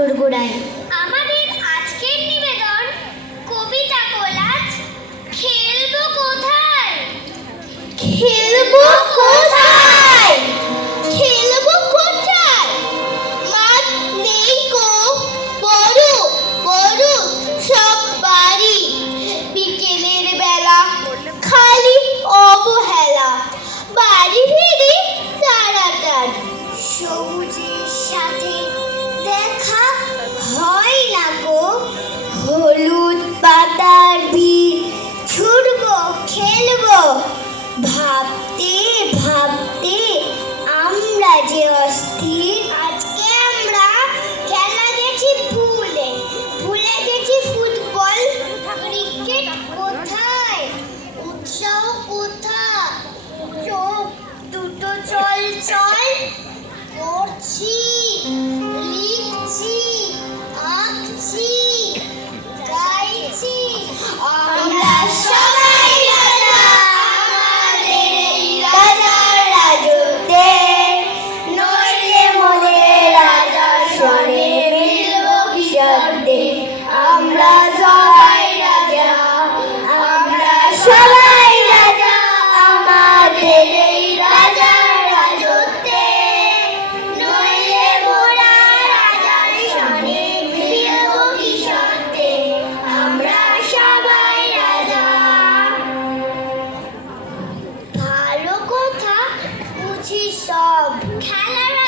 পাথর গোড়ায় আমাদের আজকের নিবেদন কবিতা কোলাজ খেলব কোথায়? খেল 小骨头 sob. Can